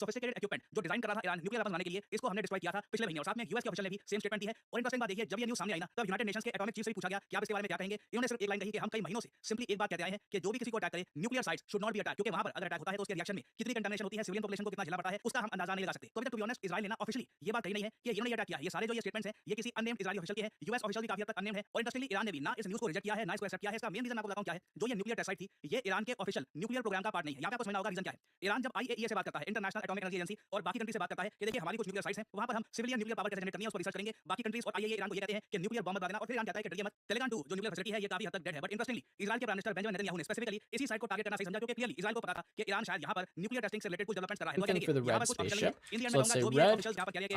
Sophisticated equipment जो डिजाइन कर रहा था ईरान न्यूक्लियर वेपन बनाने के लिए, इसको हमने डिस्ट्रॉय किया था पिछले महीने। और साथ में यूएस के ऑफिशियल ने भी सेम स्टेटमेंट दी है। और इंटरेस्टिंग बात देखिए, जब ये न्यूज़ सामने आई ना, तब यूनाइटेड नेशंस के एटॉमिक चीफ से भी पूछा गया कि आप इसके बारे में क्या कहेंगे। इन्होंने सिर्फ एक लाइन कही कि हम कई महीनों से सिंपली एक बात कहते आए हैं कि जो भी किसी को अटैक करे, nuclear sites should not be attack, क्योंकि वहां पर अगर अटैक होता है तो उसके रिएक्शन में कितनी कंटामिनेशन होती है, सिविलियन पॉपुलेशन को कितना झेलना पड़ता है, उसका हम अंदाजा नहीं लगा सकते। तो अभी तक टू बी ऑनेस्ट इजराइल ने ना ऑफिशियली ये बात कही नहीं है कि इन्होंने ये अटैक किया है। ये सारे जो ये स्टेटमेंट्स हैं, ये किसी अननेम्ड इजरायली ऑफिशियल के हैं। यूएस ऑफिशियल भी काफी हद तक अननेम्ड है। और इंटरेस्टिंगली ईरान ने भी ना इस न्यूज़ को रिजेक्ट किया है, ना इसको एक्सेप्ट किया है। इसका मेन रीजन मैं आपको बताऊं क्या है। जो ये न्यूक्लियर टेस्ट साइट थी, ये ईरान के ऑफिशियल न्यूक्लियर प्रोग्राम का पार्ट नहीं है। यहाँ पे आपको समझना होगा रीजन क्या है। ईरान जब आईएईए से बात करता है, इंटरनेशनल एटॉमिक एनर्जी एजेंसी, और बाकी कंट्री से बात करता है कि देखिए हमारी कुछ न्यूक्लियर साइट्स हैं, वहां पर हम सिविलियन न्यूक्लियर पावर कैसे जनरेट करनी है उसको रिसर्च करेंगे। बाकी कंट्रीज और आईएईए ईरान को ये कहते हैं कि न्यूक्लियर बॉम्ब बना देना। और फिर ईरान कहता है कि डरिए मत, टेलीग्राम 2 जो न्यूक्लियर फैसिलिटी है ये काफी हद तक डेड है। बट इंटरेस्टिंगली इजराइल के प्राइम मिनिस्टर बेंजामिन नेतन्याहू ने स्पेसिफिकली इसी साइट को टारगेट करना सही समझा, क्योंकि क्लियरली इजराइल को पता था कि ईरान शायद यहाँ पर न्यूक्लियर टेस्टिंग से रिलेटेड कुछ डेवलपमेंट कर रहा है। Looking for the red spaceship. So let's say red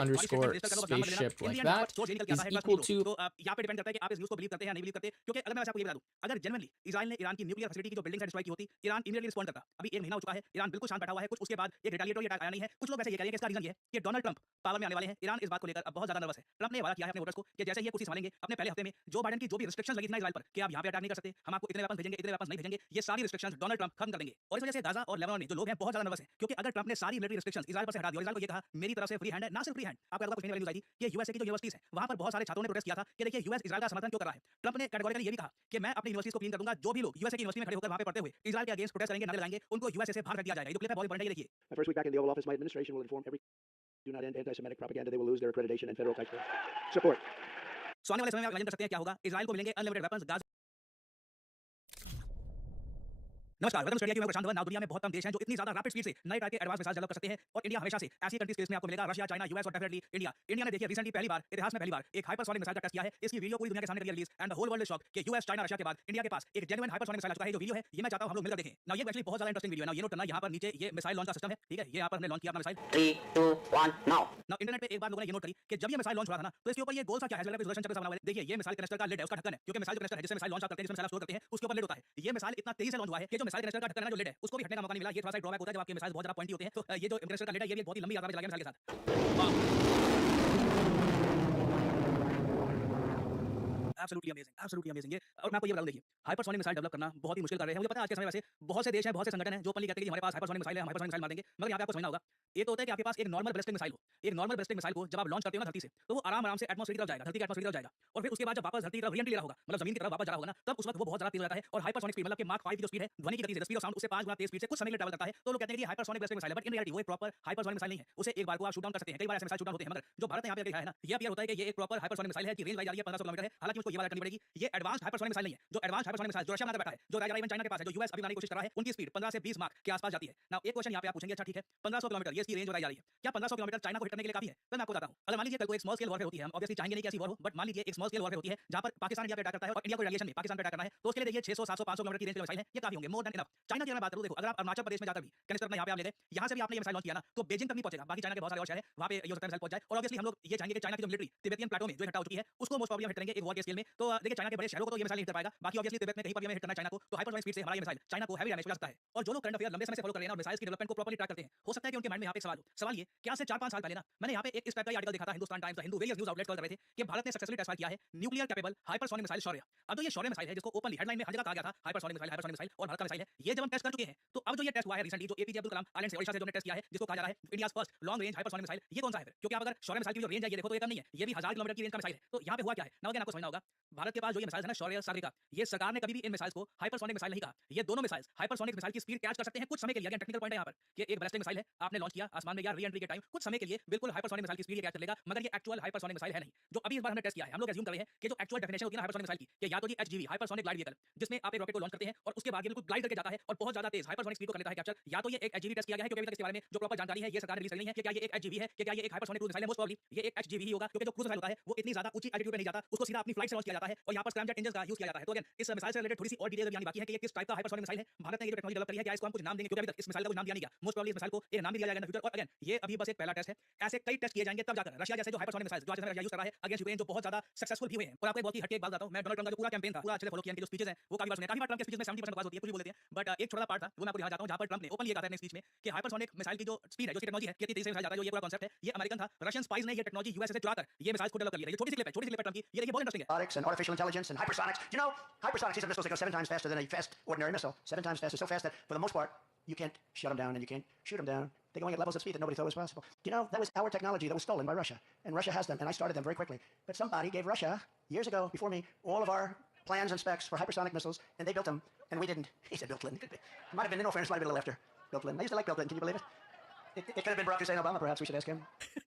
underscore spaceship like that is equal to. तो यहाँ पे डिपेंड करता है कि आप इस न्यूज़ को बिलीव करते हैं या नहीं बिलीव करते। क्योंकि अगर मैं आपको ये बता दूं, अगर जेन्युइनली इजराइल ने ईरान की न्यूक्लियर फैसिलिटी की जो बिल्डिंग है डिस्ट्रॉय की होती, ईरान इमीडिएटली रिस्पॉन्ड करता। अभी 1 महीना हो चुका है, ईरान बिल्कुल शांत बैठा हुआ है। कुछ उसके बाद एक रिटेलिएटरी अटैक आया नहीं है। कुछ लोग वैसे ये कह रहे हैं कि इसका रीजन ये है कि डोनाल्ड ट्रंप पावर में आने वाले हैं। ईरान इस बात को लेकर अब बहुत ज्यादा नर्वस है। ट्रंप ने वादा किया है अपने वोटर्स को कि जैसे ही ये कुर्सी संभालेंगे, अपने पहले हफ्ते में जो बाइडेन की जो भी रिस्ट्रिक्शंस लगी थी ना इजराइल पर कि आप यहाँ पे अटैक नहीं कर सकते, हम आपको इतने वेपन्स भेजेंगे, इतने वेपन्स नहीं भेजेंगे, ये सारी रिस्ट्रिक्शंस डोनाल्ड ट्रंप खत्म कर देंगे। और इस वजह से गाजा और लेबनान में जो लोग हैं बहुत ज्यादा नर्वस है। क्योंकि अगर ट्रंप ने सारी मिलिट्री रिस्ट्रिक्शंस इजराइल पर से हटा दी और इजराइल को ये कहा मेरी तरफ से फ्री हैंड है, ना सिर्फ फ्री हैंड, आपको कुछ नहीं वाली न्यूज़ आई थी कि यूएसए की जो यूनिवर्सिटीज है वहां पर बहुत सारे छात्रों ने प्रोटेस्ट किया था कि देखिए यूएस इजराइल का समर्थन क्यों कर रहा है। ट्रंप ने कैटेगोरिकली ये भी कहा कि मैं अपनी यूनिवर्सिटीज को क्लीन कर दूंगा। जो भी लोग यूएसए की यूनिवर्सिटी में खड़े होकर वहां पे पढ़ते हुए इजराइल के अगेंस्ट प्रोटेस्ट करेंगे, नारे लगाएंगे, उनको यूएसए से बाहर कर दिया जाएगा। ये जो क्लिप है बहुत इंपॉर्टेंट है, ये देखिए। My first week back in the Oval Office, my administration will inform every do not end anti-Semitic propaganda. They will lose their accreditation and federal taxpayer support. सो आने वाले समय में आप इमेजिन कर सकते हैं क्या होगा। इजराइल को मिलेंगे अनलिमिटेड वेपन्स। गाजा नमस्कार, वेलकम स्टूडियो में प्रशांत वर्मा। दुनिया में बहुत कम देश हैं जो इतनी ज्यादा रैपिड स्पीड से नए टाइप के एडवांस मिसाइल डेवलप कर सकते हैं, और इंडिया हमेशा से ऐसी कंट्रीज के लिस्ट में आपको मिलेगा। रशिया, चाइना, यूएस और डेफिनेटली इंडिया। इंडिया ने देखिए रिसेंटली पहली बार इतिहास में पहली बार एक हाइपरसोनिक मिसाइल का टेस्ट किया है। इसकी वीडियो पूरी दुनिया के सामने करी release and the whole world is shocked कि यूएस, चाइना, रशिया के बाद इंडिया के पास एक जेन्युइन हाइपरसोनिक मिसाइल आ चुका है। जो वीडियो है ये मैं चाहता हूं हम लोग मिलकर देखें ना। ये एक्चुअली बहुत ज्यादा इंटरेस्टिंग वीडियो है ना। ये नोट करना, यहाँ पर नीचे ये मिसाइल लॉन्च का सिस्टम है, ठीक है। ये यहाँ पर हमने लॉन्च किया अपना मिसाइल। 3, 2, 1 now. ना इंटरनेट पे एक बार लोगों ने ये नोट करी कि जब ये मिसाइल लॉन्च हुआ था ना, तो इसके ऊपर ये गोल सा क्या है, रिजोल्यूशन चक्र सा बना हुआ है। देखिए ये मिसाइल कनेक्टर का लिड है, उसका ढक्कन है। क्योंकि मिसाइल जो कनेक्टर है जिससे मिसाइल लॉन्च करते हैं, जिसमें मिसाइल स्टोर करते हैं, उसके ऊपर लिड होता है। ये मिसाइल इतना तेजी से लॉन्च हुआ है कि जो मिसाइल कनेक्टर का ढक्कन है, जो लिड है, उसको भी हटने का मौका नहीं मिला। ये थोड़ा सा ड्रॉबैक होता है जब आपके मिसाइल बहुत ज्यादा पॉइंटी होते हैं। तो ये जो कनेक्टर का लिड है ये भी बहुत ही लंबी यात्रा में चला गया मिसाइल के साथ। Absolutely amazing, absolutely amazing. ये और मैं आपको ये बता दूं, देखिए हाइपरसोनिक मिसाइल डेवलप करना बहुत ही मुश्किल कार्य है। मुझे पता है आज के समय वैसे बहुत से देश हैं, बहुत से संगठन हैं जो ओपनली कहते हैं कि हमारे पास हाइपरसोनिक मिसाइल है, हम हाइपरसोनिक मिसाइल मार देंगे। मगर यहाँ पे आपको समझना होगा, एक तो होता है कि आपके पास एक नॉर्मल बैलिस्टिक मिसाइल हो। एक नॉर्मल बैलिस्टिक मिसाइल को जब आप लॉन्च करते हो ना धरती से, तो वो आराम से एटमॉस्फेयर की तरफ जाएगा, धरती के एटमॉस्फेयर की तरफ जाएगा। और फिर उसके बाद जब वापस धरती की तरफ रीएंट्री ले रहा होगा, मतलब जमीन की तरफ वापस जा रहा होगा ना, तब उस वक्त वो बहुत ज्यादा तेज हो जाता है। और हाइपरसोनिक स्पीड मतलब कि माक 5 की जो स्पीड है, ध्वनि की गति से, स्पीड ऑफ साउंड उससे 5 गुना तेज स्पीड से कुछ समय के लिए ट्रैवल करता है। तो लोग कहते हैं कि हाइपरसोनिक बैलिस्टिक मिसाइल है, बट इन रियलिटी वो एक प्रॉपर हाइपरसोनिक मिसाइल नहीं है। उसे एक बार को आप शूट डाउन कर सकते हैं, कई बार ऐसे मिसाइल शूट डाउन होते हैं। मगर जो भारत ने यहाँ पे दिखाया है ना, ये अपीयर होता है कि ये एक प्रॉपर हाइपरसोनिक मिसाइल है कि रेंज लाई जा रही है 1500 किलोमीटर है। हालांकि उसको ये वाला करनी पड़ेगी। ये एडवांस हाइपरसोनिक मिसाइल नहीं है। जो एडवांस हाइपरसोनिक मिसाइल जो रशिया बनाकर बैठा है, जो राजा इवन चाइना के पास है, जो यूएस अभी बनाने की कोशिश कर रहा है, उनकी स्पीड 15 से 20 मार्क के आसपास जाती है। नाउ एक क्वेश्चन यहाँ पे आप पूछेंगे, अच्छा ठीक है 1500 किलोमीटर ये इसकी रेंज बताई जा रही है, क्या 1500 किलोमीटर चाइना को हिट करने के लिए काफी है? तो मैं आपको बताता हूं, अगर मान लीजिए कल को एक स्मॉल स्केल वॉरफेयर होती है, हम ऑब्वियसली चाहेंगे नहीं कि ऐसी वॉर हो, बट मान लीजिए एक स्मॉल स्केल वॉरफेयर होती है जहां पर पाकिस्तान इंडिया पे अटैक करता है और इंडिया को रिएक्शन में पाकिस्तान पे अटैक करना है, तो उसके लिए देखिए 600 700 500 किलोमीटर की रेंज के मिसाइल है, ये काफी होंगे, मोर देन इनफ। चाइना की अगर मैं बात करूं, देखो अगर आप अरुणाचल प्रदेश में जाकर भी कनिस्टर अपना यहाँ पे आप ले गए, यहाँ से भी आपने ये मिसाइल लॉन्च किया ना, तो बेजिंग तक नहीं पहुंचेगा, बाकी चाइना के बहुत सारे और शहर है वहां पे ये हो सकता है मिसाइल पहुंच जाए। और ऑब्वियसली हम लोग ये चाहेंगे कि चाइना की जो मिलिट्री तिब्बतियन प्लेटो में जो इकट्ठा हो चुकी है, उसको मोस्ट प्रोबब्ली हिट करेंगे एक वॉर के स्केल में। तो देखिए चाइना के बड़े शहरों को तो ये मिसाइल नहीं हिट कर पाएगा, बाकी ऑब्वियसली तिब्बत में कहीं पर भी हमें हिट करना है चाइना को, तो हाइपरसोनिक स्पीड से हमारा ये मिसाइल चाइना को हैवी डैमेज हो सकता है। और जो लोग करंट अफेयर लंबे समय से फॉलो कर रहे हैं और मिसाइल्स की डेवलपमेंट को प्रॉपर्ली ट्रैक करते हैं, हो सकता है कि उनके माइंड में यहाँ पे एक सवाल हो। सवाल ये, क्या से 4-5 साल पहले ना मैंने यहाँ पे एक इस टाइप का आर्टिकल देखा था, हिंदुस्तान टाइम्स, Hindu, various news outlets cover कर रहे थे कि भारत ने सक्सेसफुली टेस्ट किया है न्यूक्लियर कैपेबल हाइपरसोनिक मिसाइल शौर्य। अब तो ये शौर्य मिसाइल है जिसको ओपनली हेडलाइन में हर जगह कहा गया था हाइपरसोनिक मिसाइल और भारत का मिसाइल है, ये जब हम टेस्ट कर चुके हैं, तो अब जो ये टेस्ट हुआ है रिसेंटली, जो एपीजे अब्दुल कलाम आइलैंड से ओडिशा से जो टेस्ट किया है, जिसको कहा जा रहा है India's first long range hypersonic missile, ये कौन सा है फिर? क्योंकि आप अगर शौर्य मिसाइल की जो रेंज है ये देखो तो ये कम नहीं है, ये भी 1000 किलोमीटर की रेंज का मिसाइल है। तो यहाँ पे हुआ क्या है ना, अगेन आपको समझना होगा, भारत के पास जो ये मिसाइल है ना शौर्य सागरिका, ये सरकार ने कभी भी इन मिसाइल्स को हाइपरसोनिक मिसाइल नहीं कहा। ये दोनों मिसाइल्स हाइपरसोनिक मिसाइल की स्पीड कैच कर सकते हैं कुछ समय के लिए। अगेन टेक्निकल पॉइंट है यहाँ पर कि एक बैलिस्टिक मिसाइल है, आपने लॉन्च किया आसमान में या री एंट्री के टाइम कुछ समय के लिए बिल्कुल हाइपरसोनिक मिसाइल की स्पीड कैच कर लेगा, मगर ये एक्चुअल हाइपरसोनिक मिसाइल है नहीं। जो अभी इस बार हमने टेस्ट किया है, हम लोग एज्यूम कर रहे हैं कि जो एक्चुअल डेफिनेशन होती है ना हाइपरसोनिक मिसाइल की, कि या तो जी एचजीवी हाइपरसोनिक ग्लाइड व्हीकल, जिसमें आप एक रॉकेट को लॉन्च करते हैं और उसके बाद ये बिल्कुल ग्लाइड करके जाता है और बहुत ज्यादा तेज हाइपरसोनिक स्पीड को कर लेता है कैप्चर, या तो ये एक एचजीवी टेस्ट किया गया है, क्योंकि अभी तक इसके बारे में जो प्रॉपर जानकारी है ये सरकार ने रिलीज नहीं है कि क्या ये एक एचजीवी है, कि क्या ये एक हाइपरसोनिक क्रूज मिसाइल है। मोस्ट प्रोबब्ली ये एक एचजीवी ही होगा, क्योंकि जो क्रूज मिसाइल होता है वो इतनी ज्यादा ऊंची एल्टीट्यूड पे नहीं जाता, उसको सीधा अपनी फ्लाइट से लॉन्च किया जाता है और यहाँ पर स्क्रैमजेट इंजन का यूज किया जाता है। तो अगेन इस मिसाइल से रिलेटेड थोड़ी सी और डिटेल जाननी बाकी है कि ये किस टाइप का हाइपरसोनिक मिसाइल है, भारत ने ये टेक्नोलॉजी डेवलप करी है, क्या इसको हम कुछ नाम देंगे, क्योंकि अभी तक इस मिसाइल का कुछ नाम दिया नहीं गया। मोस्ट प्रोबब्ली इस मिसाइल को एक नाम भी दिया जाएगा इन फ्यूचर। और अगेन ये अभी बस एक पहला टेस्ट है, ऐसे कई टेस्ट किए जाएंगे तब जाकर रशिया जैसे जो हाइपरसोनिक मिसाइल जो आज रशिया यूज कर रहा है अगेंस्ट यूक्रेन, जो बहुत ज्यादा सक्सेसफुल भी हुए हैं। और आपको एक बहुत ही हटके एक बात बताता हूं, मैं डोनाल्ड ट्रंप का जो पूरा कैंपेन था पूरा अच्छे से फॉलो किया, जो स्पीचेस हैं वो काफी बार सुने, काफी बार ट्रंप के स्पीच में 70% बकवास होती है, कुछ भी बोल देते हैं, बट एक छोटा पार्ट था वो मैं आपको दिखाना चाहता हूं, जहां पर ट्रंप ने ओपनली कहा था अपने स्पीच में कि हाइपरसोनिक मिसाइल की जो स्पीड है, जो टेक्नोलॉजी है, कितनी तेजी से मिसाइल जाता है, जो ये पूरा कांसेप्ट है ये अमेरिकन था, रशियन स्पाइस ने ये टेक्नोलॉजी यूएसए से चुराकर ये मिसाइल खुद डेवलप कर लिया है। ये छोटी सी क्लिप है ट्रंप की, ये देखिए बहुत इंटरेस्टिंग है। Robotics and artificial intelligence and hypersonics. You know, hypersonics, these are missiles that go 7 times faster than a fast ordinary missile. 7 times faster, so fast that for the most part, you can't shut them down and you can't shoot them down They're going at levels of speed that nobody thought was possible. You know, that was our technology that was stolen by Russia. And Russia has them, and I started them very quickly. But somebody gave Russia, years ago, before me, all of our plans and specs for hypersonic missiles, and they built them, and we didn't. He said Bill Clinton. It might have been, in all fairness, might have been a little after Bill Clinton. I used to like Bill Clinton. Can you believe it? It could have been Barack Hussein Obama, perhaps. We should ask him.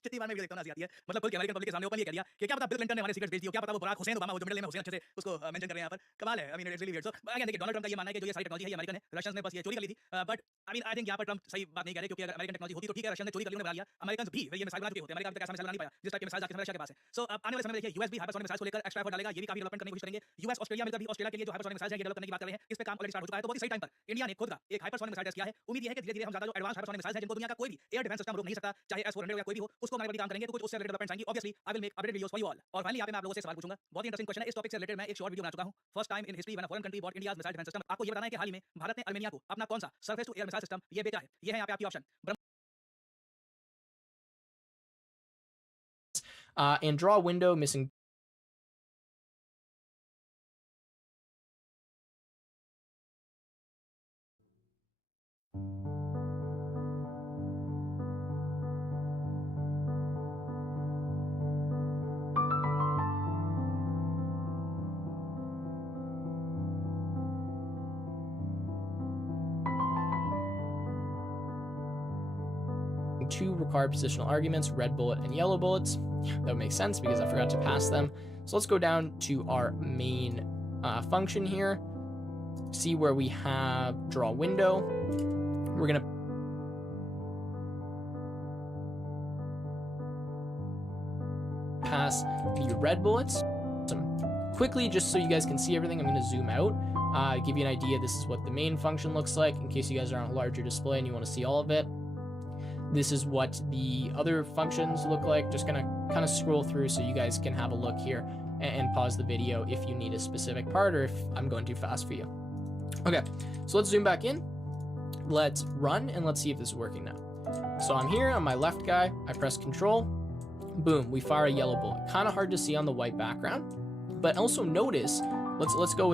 जितनी बार मैं वीडियो देखता हूं ना हंसी आती है मतलब खुल के अमेरिकन पब्लिक के सामने ओपनली कह दिया कि क्या पता बिल क्लिंटन ने हमारे सीक्रेट्स भेज दिए क्या पता वो बराक हुसैन ओबामा वो जो मिडिल नेम है हुसैन अच्छे से उसको मेंशन कर रहे हैं यहाँ पर कमाल है I mean it's really weird so again देखिए डोनाल्ड ट्रंप का ये मानना है कि जो ये सारी टेक्नोलॉजी है ये अमेरिकन है रशियंस ने बस ये चोरी कर ली थी but I mean I think यहाँ पर ट्रंप सही बात नहीं कह रहे क्योंकि अगर अमेरिकन टेक्नोलॉजी होती तो ठीक है रशियन ने चोरी कर ली उन्होंने बना लिया अमेरिकन भी फिर ये मिसाइल बना चुके होते हैं अमेरिका अभी तक ऐसा मिसाइल बना नहीं पाया जिस टाइप के मिसाइल जाके रशिया के पास है सो अब आने वाले समय में देखिए यूएस भी हाइपरसोनिक मिसाइल्स को लेकर एक्स्ट्रा एफर्ट डालेगा ये भी काफी डेवलपमेंट करने की कोशिश करेंगे यूएस ऑस्ट्रेलिया मिलकर भी ऑस्ट्रेलिया के लिए जो हाइपरसोनिक मिसाइल्स हैं ये डेवलप करने की बात कर रहे हैं इस पे काम ऑलरेडी स्टार्ट हो चुका है तो बहुत ही सही टाइम पर इंडिया ने खुद का एक हाइपरसोनिक मिसाइल टेस्ट किया है उम्मीद है कि धीरे धीरे हम ज्यादा जो एडवांस हाइपरसोनिक मिसाइल्स हैं जिनको दुनिया का कोई भी एयर डिफेंस सिस्टम रोक नहीं सकता चाहे S-400 या कोई भी हो उसको हमारे बड़ी काम करेंगे तो कुछ उससे रिलेटेड डेवलपमेंट्स आएंगी obviously I will make updated videos for you all और फाइनली यहाँ पे मैं आप लोगों से सवाल पूछूंगा बहुत ही इंटरेस्टिंग क्वेश्चन है इस टॉपिक से रिलेटेड मैं एक शॉर्ट वीडियो बना चुका हूं first time in history when a foreign country bought India's missile defence system आपको ये बताना है कि हाल ही में भारत ने अर्मेनिया को अपना कौन सा surface to air missile system ये बेचा है ये है यहाँ पे आपकी option And draw a window missing two required positional arguments, red bullet and yellow bullets. That would make sense because I forgot to pass them. So let's go down to our main function here. See where we have draw window. We're going to pass the red bullets. Quickly, just so you guys can see everything, I'm going to zoom out, give you an idea. This is what the main function looks like in case you guys are on a larger display and you want to see all of it. This is what the other functions look like. Just gonna kind of scroll through so you guys can have a look here and pause the video if you need a specific part or if I'm going too fast for you. Okay, so let's zoom back in. Let's run and let's see if this is working now. So I'm here on my left guy. I press control. Boom, we fire a yellow bullet. Kind of hard to see on the white background, but also notice, let's go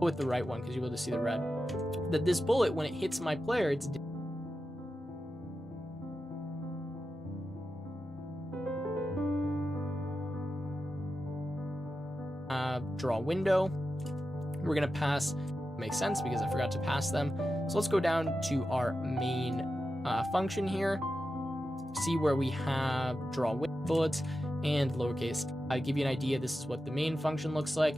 with the right one because you'll be able to see the red. That this bullet, when it hits my player, it's draw window. We're gonna pass. Makes sense because I forgot to pass them. So let's go down to our main function here. See where we have draw bullets and lowercase. I give you an idea. This is what the main function looks like.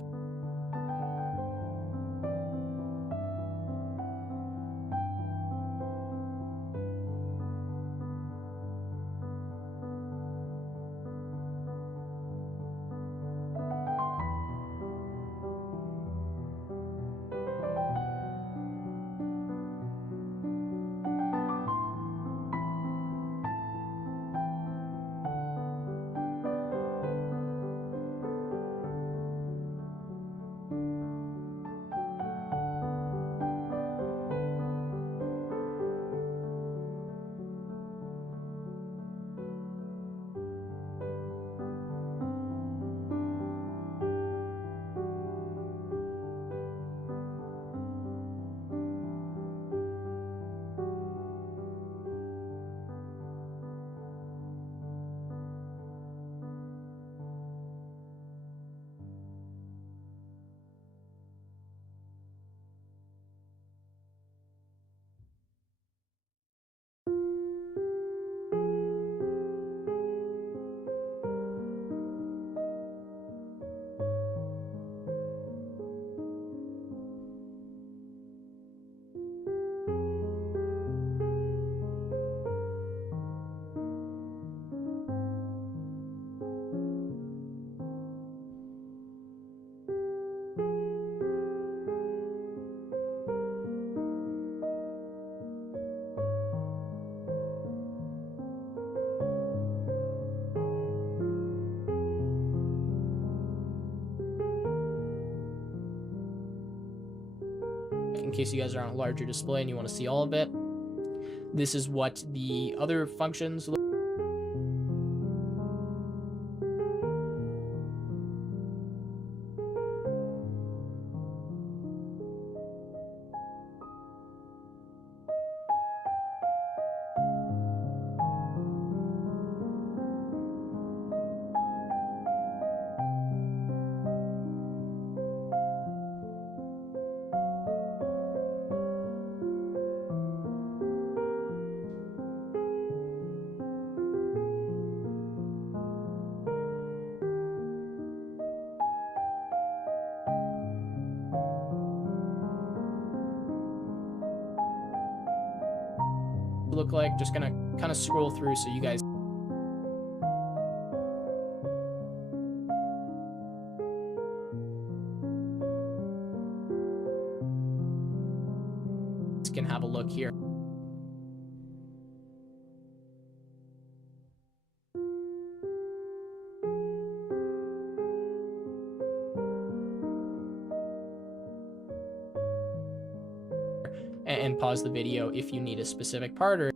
case you guys are on a larger display and you want to see all of it. This is what the other functions look. Look like. Just gonna kind of scroll through so you guys can have a look here. And pause the video if you need a specific part or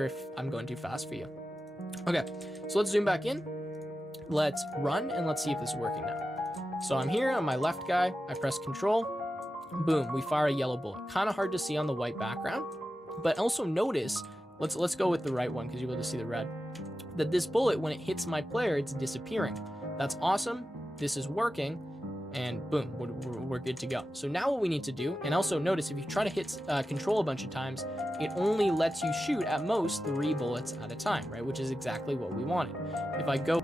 If I'm going too fast for you. Okay, so let's zoom back in. Let's run and let's see if this is working now. So I'm here on my left guy. I press control. Boom, we fire a yellow bullet. Kind of hard to see on the white background, but also notice, let's go with the right one because you'll be able to see the red, that this bullet, when it hits my player, it's disappearing. That's awesome. This is working. And boom, we're good to go. So now what we need to do, and also notice if you try to hit control a bunch of times, it only lets you shoot at most 3 bullets at a time, right? Which is exactly what we wanted. If I go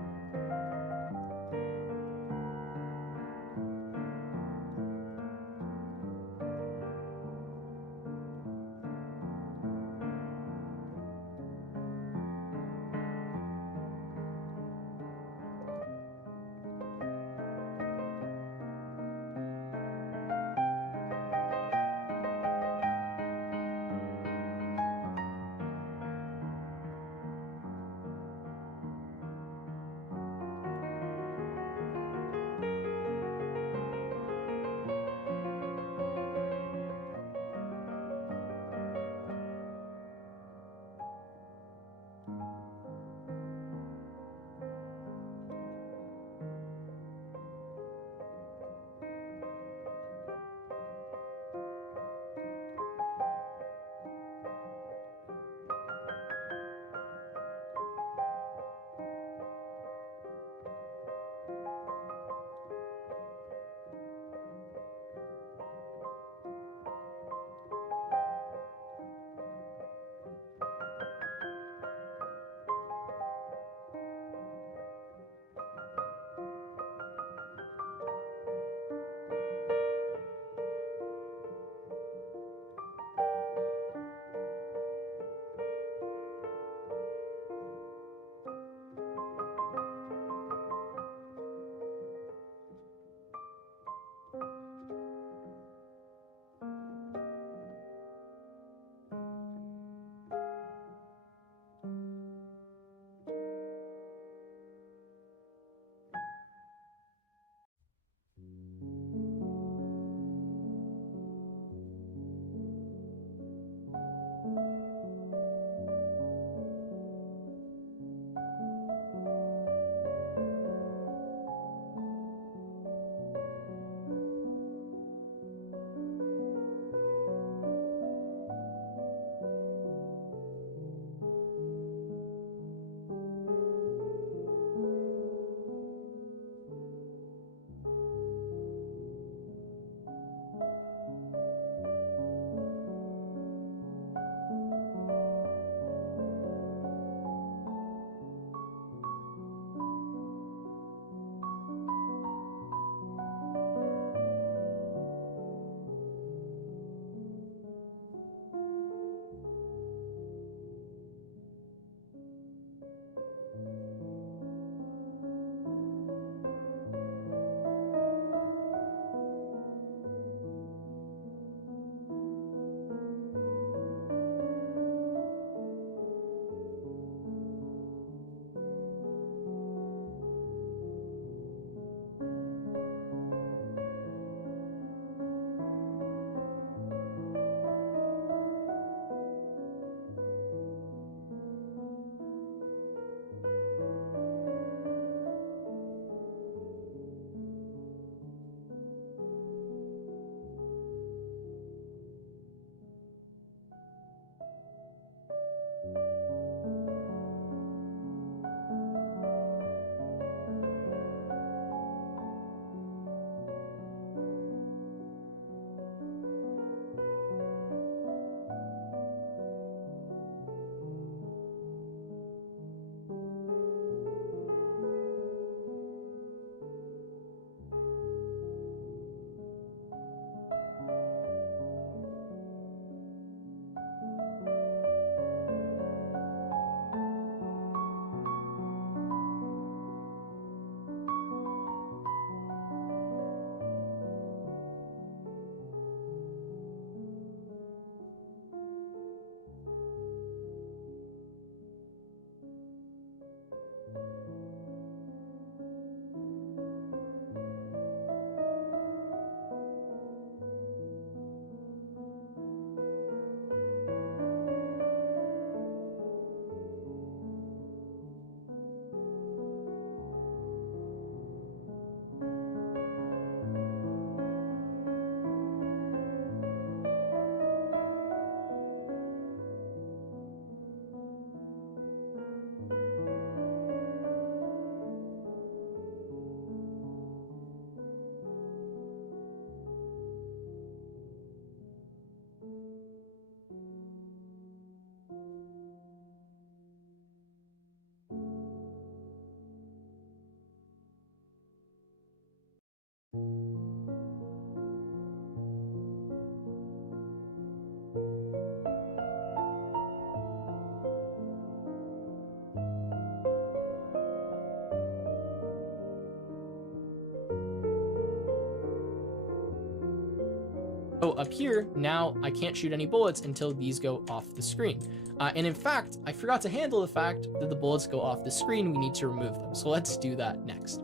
So up here, now I can't shoot any bullets until these go off the screen. And in fact, I forgot to handle the fact that the bullets go off the screen. We need to remove them. So let's do that next.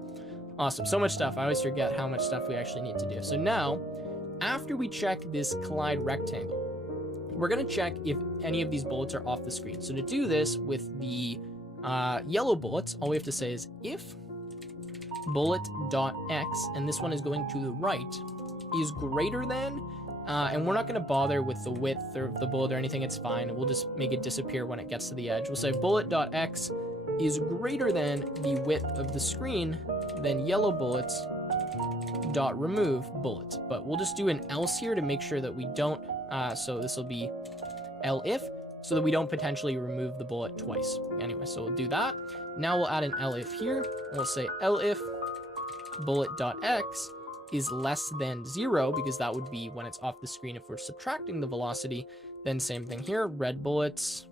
Awesome. So much stuff. I always forget how much stuff we actually need to do. So now, after we check this collide rectangle, we're going to check if any of these bullets are off the screen. So to do this with the yellow bullets, all we have to say is if bullet.x, and this one is going to the right, is greater than, and we're not going to bother with the width of the bullet or anything, it's fine. We'll just make it disappear when it gets to the edge. We'll say bullet.x is greater than the width of the screen, then yellow bullets dot remove bullet. But we'll just do an else here to make sure that we don't, so this will be elif, so that we don't potentially remove the bullet twice. Anyway, so we'll do that. Now we'll add an elif here. We'll say elif bullet.x is less than 0, because that would be when it's off the screen if we're subtracting the velocity. Then same thing here, red bullets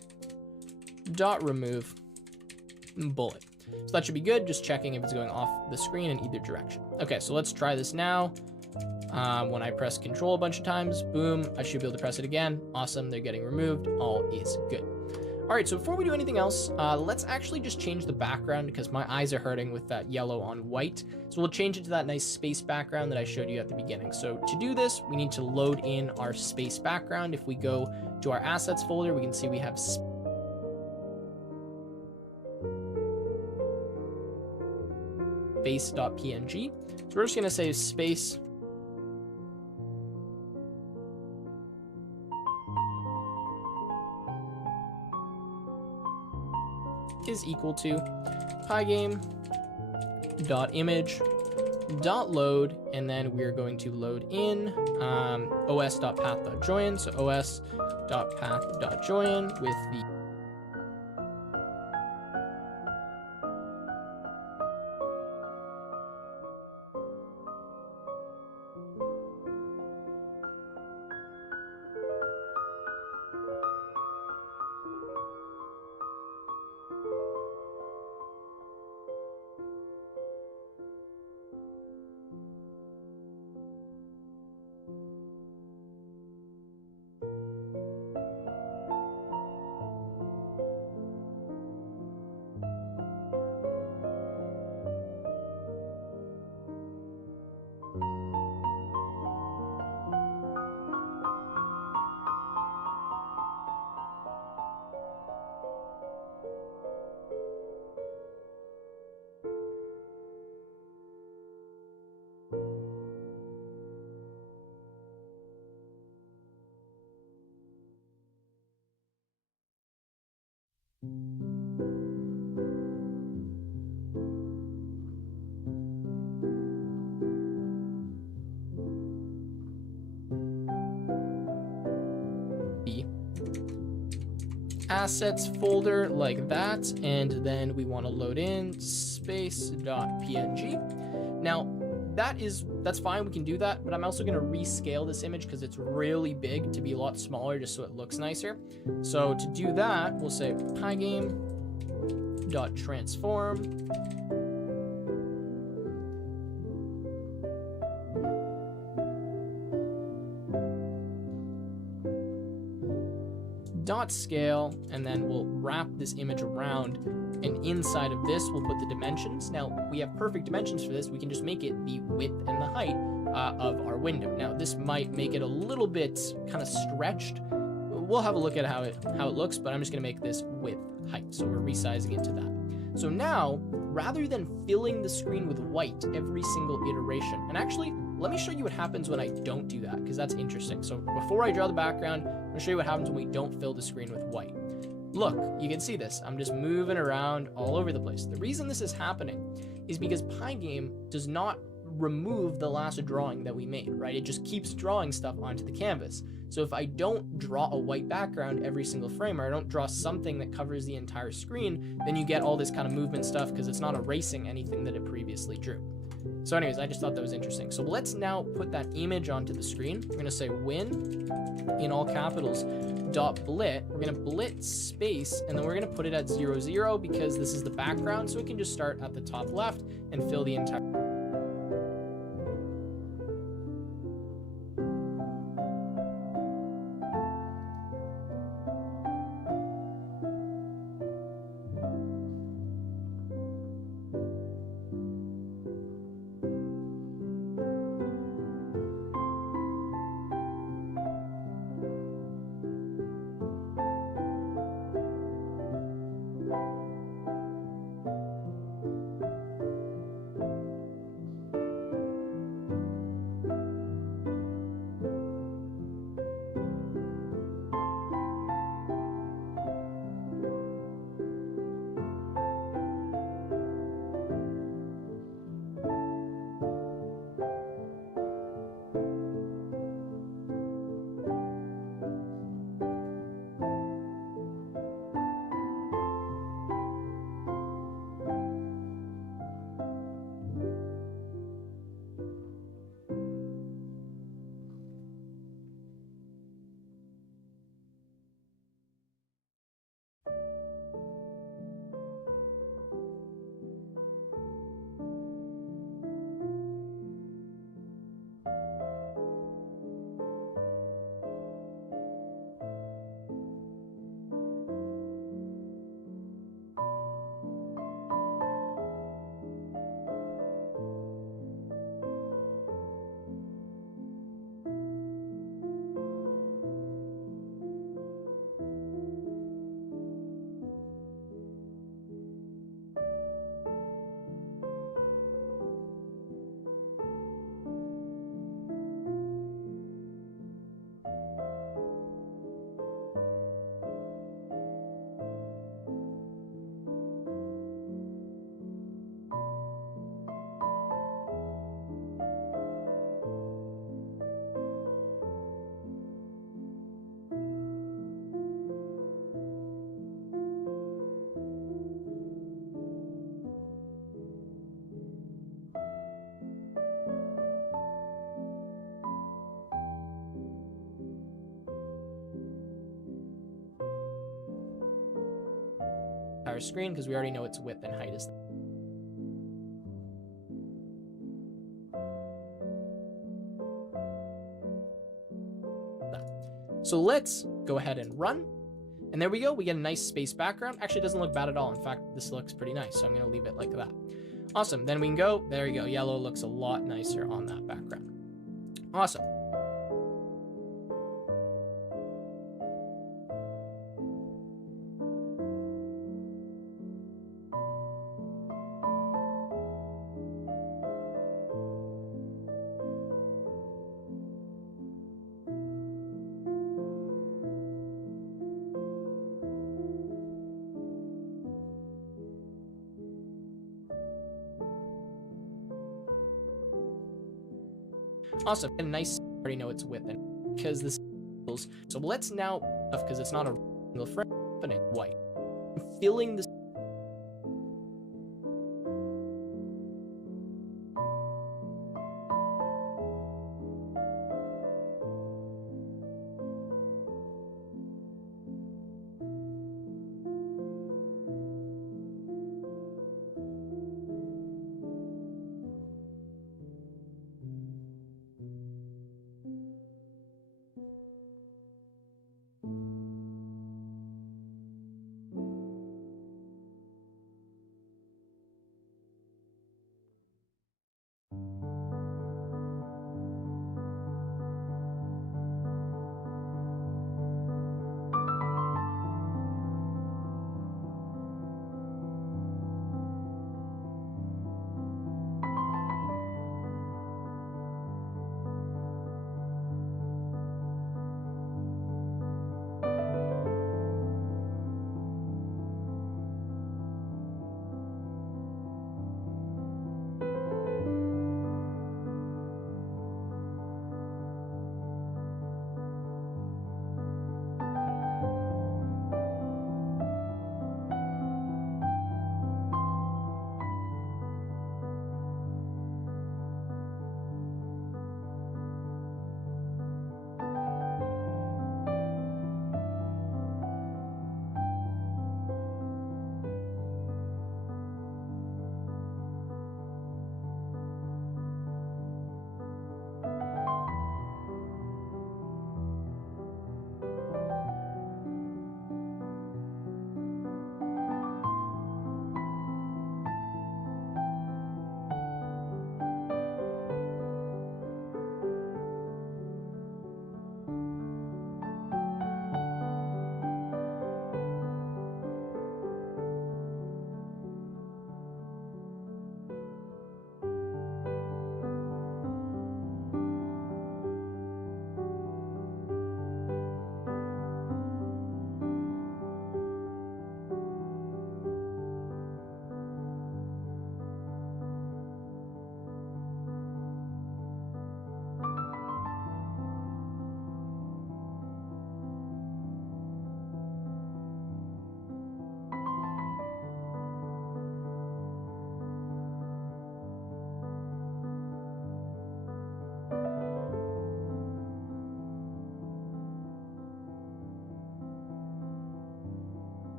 dot remove bullet. So that should be good, just checking if it's going off the screen in either direction. Okay, so let's try this now. When I press control a bunch of times, boom, I should be able to press it again. Awesome, they're getting removed. All is good. All right, so before we do anything else, let's actually just change the background because my eyes are hurting with that yellow on white. So we'll change it to that nice space background that I showed you at the beginning. So to do this, we need to load in our space background. If we go to our assets folder, we can see we have space.png. So we're just gonna say space is equal to pygame.image.load, and then we're going to load in os.path.join. So os.path.join with the assets folder like that, and then we want to load in space.png. Now that's fine, we can do that, but I'm also going to rescale this image because it's really big to be a lot smaller just so it looks nicer. So to do that, we'll say pygame.transform dot scale, and then we'll wrap this image around, and inside of this we'll put the dimensions. Now we have perfect dimensions for this. We can just make it the width and the height of our window. Now this might make it a little bit kind of stretched. We'll have a look at how it looks, but I'm just gonna make this width height, so we're resizing it to that. So now, rather than filling the screen with white every single iteration, and actually let me show you what happens when I don't do that, because that's interesting. So before I draw the background, I'm gonna show you what happens when we don't fill the screen with white. Look, you can see this. I'm just moving around all over the place. The reason this is happening is because Pygame does not remove the last drawing that we made, right? It just keeps drawing stuff onto the canvas. So if I don't draw a white background every single frame, or I don't draw something that covers the entire screen, then you get all this kind of movement stuff because it's not erasing anything that it previously drew. So anyways, I just thought that was interesting. So let's now put that image onto the screen. We're gonna say win, in all capitals, dot blit. We're gonna blit space, and then we're gonna put it at 0, 0, because this is the background, so it can just start at the top left and fill the entire. entire screen because we already know its width and height is. So let's go ahead and run. And there we go. We get a nice space background. Actually, it doesn't look bad at all. In fact, this looks pretty nice. So I'm going to leave it like that. Awesome. Then we can go. There you go. Yellow looks a lot nicer on that background. Awesome. Awesome. And nice. I already know its width because this. So let's now, because it's not a single frame, but it's white. I'm filling this.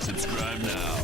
Subscribe now.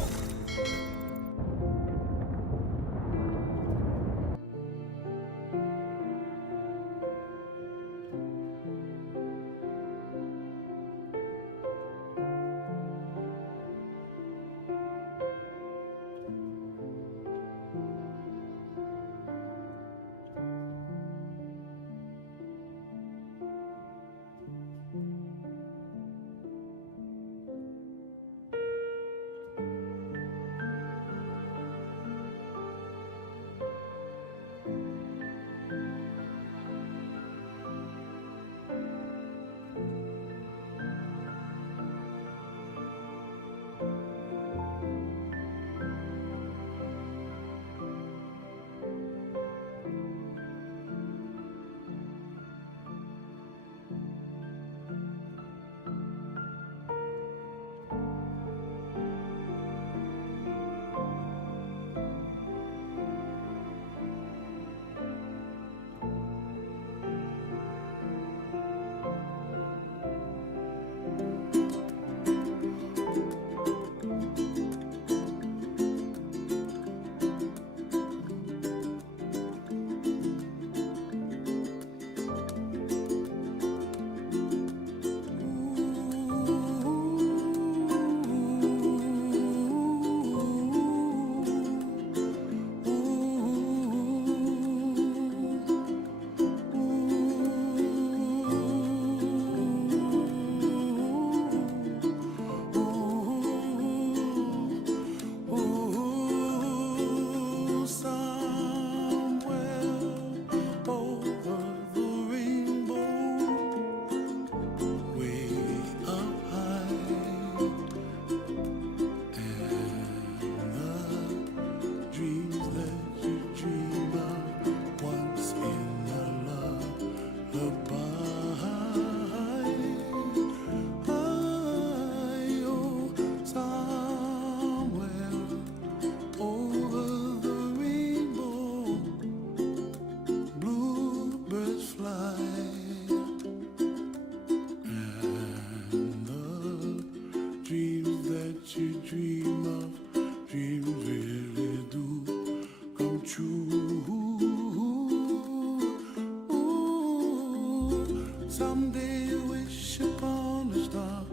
Someday you wish upon a star,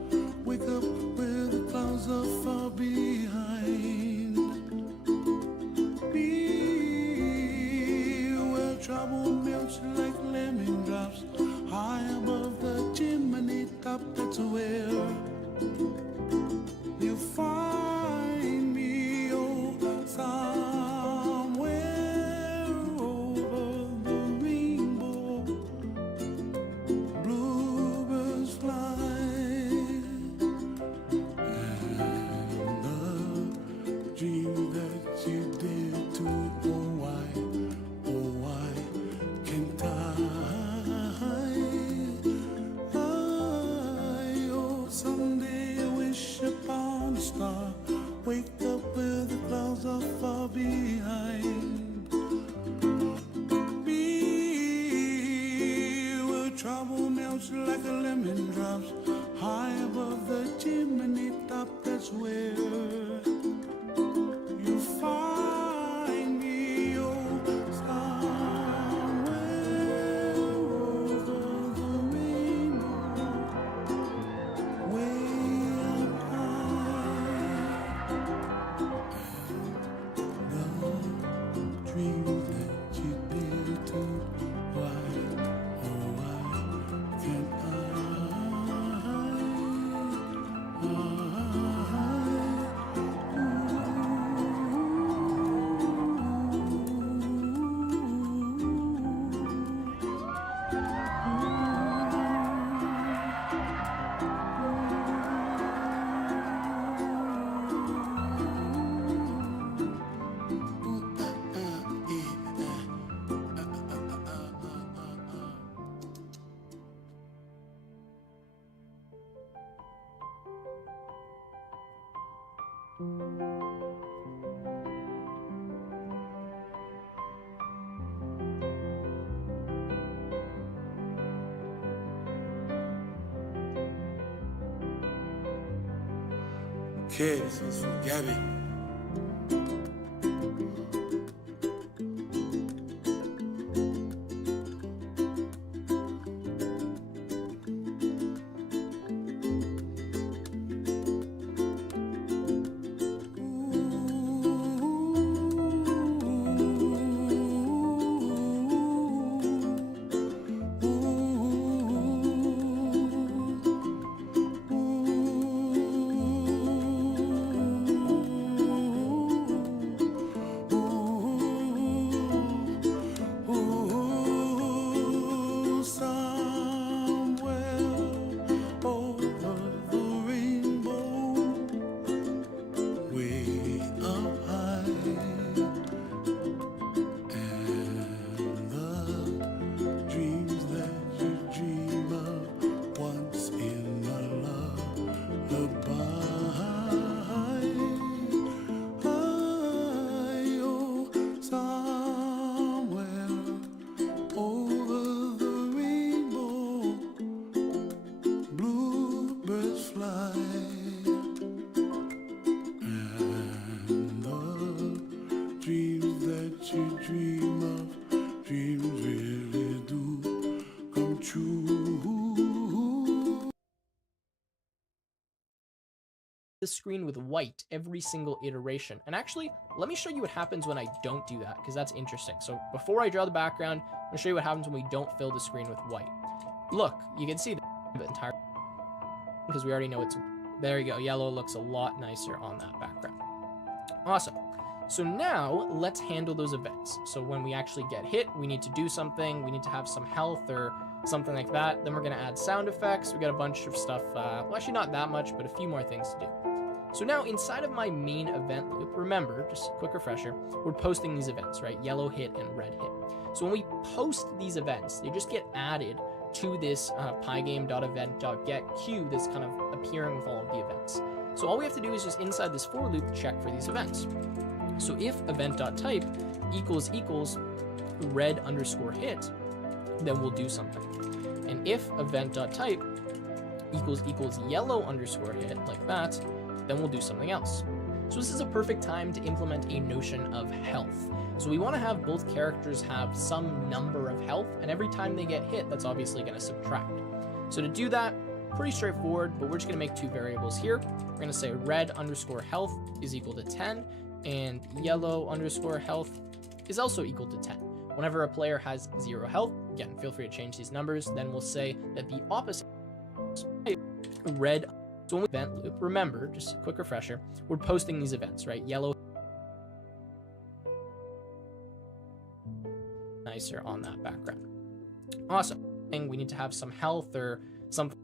wake up where the clouds are far behind. Be where trouble melts like lemon drops, high above the chimney top. That's where you find me, oh, somewhere over the rainbow. Bluebirds fly, and the dream that you did to, oh why can't I? Oh, someday I wish upon a star, wake up where the clouds are far behind. Be where trouble melts melts like a lemon drops high above the chimney top. That's where you find me, oh, somewhere over the rainbow, way up high. The dreams that you did too. Why, oh why can't Kids, it's for Gabby. the screen with white every single iteration. And actually, let me show you what happens when I don't do that, because that's interesting. So before I draw the background, I'm gonna show you what happens when we don't fill the screen with white. Look, you can see the entire, because we already know it's, there you go, yellow looks a lot nicer on that background. Awesome. So now let's handle those events. So when we actually get hit, we need to do something, we need to have some health or something like that. Then we're gonna add sound effects. We got a bunch of stuff, well, actually not that much, but a few more things to do. So now inside of my main event loop, remember, just a quick refresher, we're posting these events, right? Yellow hit and red hit. So when we post these events, they just get added to this pygame.event.get queue that's kind of appearing with all of the events. So all we have to do is just inside this for loop check for these events. So if event.type equals red underscore hit, then we'll do something. And if event.type equals yellow underscore hit, like that, then we'll do something else. So this is a perfect time to implement a notion of health. So we want to have both characters have some number of health, and every time they get hit, that's obviously going to subtract. So to do that, pretty straightforward, but we're just going to make two variables here. We're going to say red underscore health is equal to 10, and yellow underscore health is also equal to 10. Whenever a player has 0 health, again, feel free to change these numbers, then we'll say that the opposite red. So when we event loop, remember, just a quick refresher, we're posting these events, right? Yellow nicer on that background. Awesome. And we need to have some health or something.